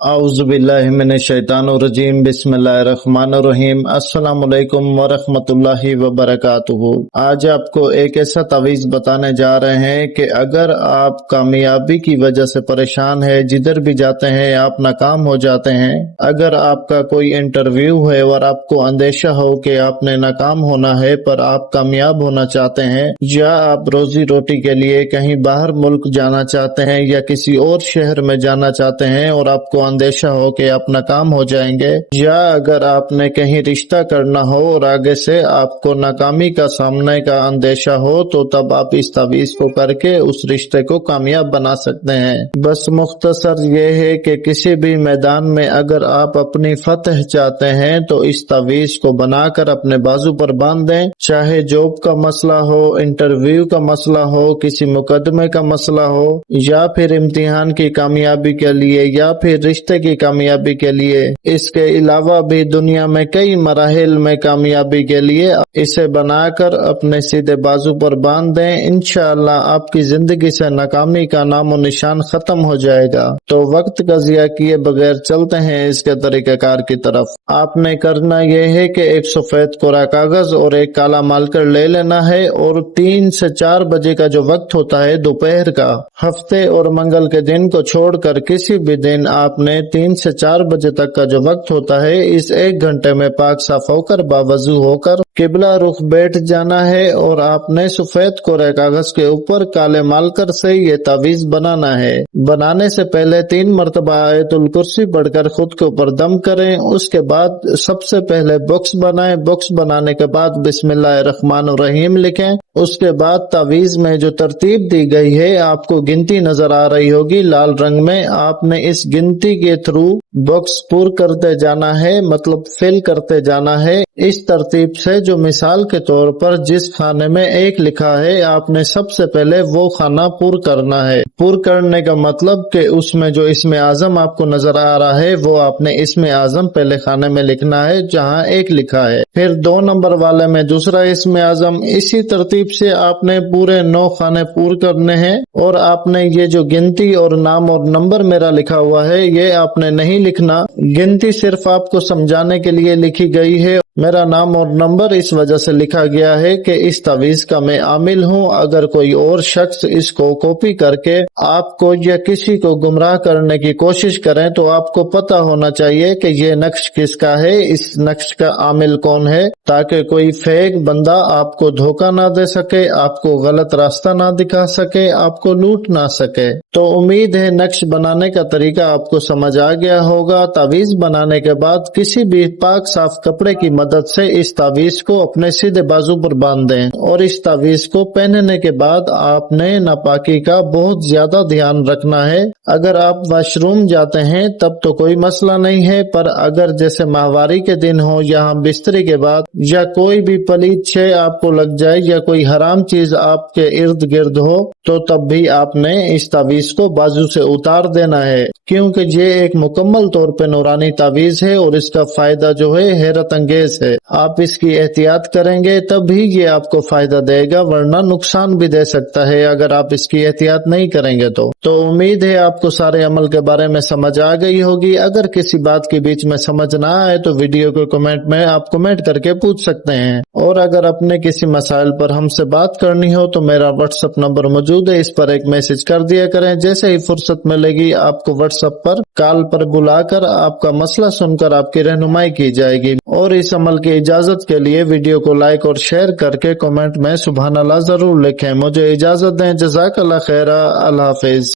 आउज़ुबिल्लाहि मिनश्शैतानिर्रजीम बिस्मिल्लाहिर्रहमानिर्रहीम अस्सलामुअलैकुम वरहमतुल्लाहि वबरकातुहू। आज आपको एक ऐसा तावीज़ बताने जा रहे हैं कि अगर आप कामयाबी की वजह से परेशान है, जिधर भी जाते हैं आप नाकाम हो जाते हैं, अगर आपका कोई इंटरव्यू है और आपको अंदेशा हो कि आपने नाकाम होना है पर आप कामयाब होना चाहते हैं, या आप रोजी रोटी के लिए कहीं बाहर मुल्क जाना चाहते हैं या किसी और शहर में जाना चाहते हैं और आपको अंदेशा हो कि आप नाकाम हो जाएंगे, या अगर आपने कहीं रिश्ता करना हो और आगे से आपको नाकामी का सामने का अंदेशा हो, तो तब आप इस तावीज़ को करके उस रिश्ते को कामयाब बना सकते हैं। बस मुख्तसर ये है कि किसी भी मैदान में अगर आप अपनी फतह चाहते हैं तो इस तावीज़ को बनाकर अपने बाजू पर बांध दें। चाहे जॉब का मसला हो, इंटरव्यू का मसला हो, किसी मुकदमे का मसला हो, या फिर इम्तिहान की कामयाबी के लिए, या फिर रिश्ते की कामयाबी के लिए, इसके अलावा भी दुनिया में कई मराहिल में कामयाबी के लिए इसे बनाकर अपने सीधे बाजू पर बांध दें। इंशाअल्लाह आपकी जिंदगी से नाकामी का नामो निशान खत्म हो जाएगा। तो वक्त का ज़िया किए बगैर चलते हैं इसके तरीक़ाकार की तरफ। आपने करना यह है कि एक सफेद कोरा कागज और एक काला मार्कर ले लेना है और 3 से 4 बजे का जो वक्त होता है दोपहर का, हफ्ते और मंगल के दिन को छोड़कर किसी भी दिन आपने 3 से 4 बजे तक का जो वक्त होता है, इस 1 घंटे में पाक साफ होकर बावजू होकर किबला रुख बैठ जाना है और आपने सफेद कोरे कागज के ऊपर काले मार्कर से ये तावीज़ बनाना है। बनाने से पहले 3 मरतबा आयतुल कुर्सी पढ़कर खुद के ऊपर दम करें। उसके बाद सबसे पहले बॉक्स बनाएं। बॉक्स बनाने के बाद बिस्मिल्लाहिर्रहमानिर्रहीम लिखें। उसके बाद तावीज़ में जो तरतीब दी गई है, आपको गिनती नजर आ रही होगी लाल रंग में, आपने इस गिनती के थ्रू बॉक्स पूर करते जाना है, मतलब फिल करते जाना है इस तरतीब से। जो मिसाल के तौर पर जिस खाने में 1 लिखा है, आपने सबसे पहले वो खाना पूर करना है। पूर करने का मतलब कि उसमें जो इसमें आजम आपको नजर आ रहा है, वो आपने इसमें आजम पहले खाने में लिखना है जहां 1 लिखा है। फिर 2 नंबर वाले में दूसरा इसमें आजम। इसी तरतीब से आपने पूरे 9 खाने पूर करने हैं। और आपने ये जो गिनती और नाम और नंबर मेरा लिखा हुआ है, ये आपने नहीं लिखना। गिनती सिर्फ आपको समझाने के लिए लिखी गई है। मेरा नाम और नंबर इस वजह से लिखा गया है कि इस तावीज़ का मैं आमिल हूँ। अगर कोई और शख्स इसको कॉपी करके आपको या किसी को गुमराह करने की कोशिश करें, तो आपको पता होना चाहिए कि ये नक्श किसका है, इस नक्श का आमिल कौन है, ताकि कोई फेक बंदा आपको धोखा ना दे सके, आपको गलत रास्ता ना दिखा सके, आपको लूट ना सके। तो उम्मीद है नक्श बनाने का तरीका आपको समझ आ गया होगा। तावीज़ बनाने के बाद किसी भी पाक साफ कपड़े की मदद से इस तावीज़ को अपने सीधे बाजू पर बांध दें। और इस तावीज़ को पहनने के बाद आपने नापाकी का बहुत ज्यादा ध्यान रखना है। अगर आप वॉशरूम जाते हैं तब तो कोई मसला नहीं है, पर अगर जैसे माहवारी के दिन हो, यहाँ बिस्तरी के बाद, या कोई भी पलीद शे आपको लग जाए या कोई हराम चीज आपके इर्द गिर्द हो, तो तब भी आपने इस तावीज़ को बाजू से उतार देना है, क्योंकि ये एक मुकम्मल तौर पे नूरानी तावीज़ है और इसका फायदा जो है हैरत अंगेज है। आप इसकी एहतियात करेंगे तब भी ये आपको फायदा देगा, वरना नुकसान भी दे सकता है अगर आप इसकी एहतियात नहीं करेंगे तो उम्मीद है आपको सारे अमल के बारे में समझ आ गई होगी। अगर किसी बात के बीच में समझ ना आए तो वीडियो के कमेंट में आप कमेंट करके पूछ सकते हैं। और अगर अपने किसी मसाइल पर हमसे बात करनी हो तो मेरा व्हाट्सएप नंबर मौजूद है, इस पर एक मैसेज कर दिया करें। जैसे ही फुर्सत मिलेगी आपको व्हाट्सएप पर कॉल पर बुलाकर आपका मसला सुनकर आपकी रहनुमाई की जाएगी। और इस अमल की इजाजत के लिए वीडियो को लाइक और शेयर करके कमेंट में सुभान अल्लाह जरूर लिखें। मुझे इजाजत दें। जज़ाकल्लाह खैरा। अल्लाह हाफिज।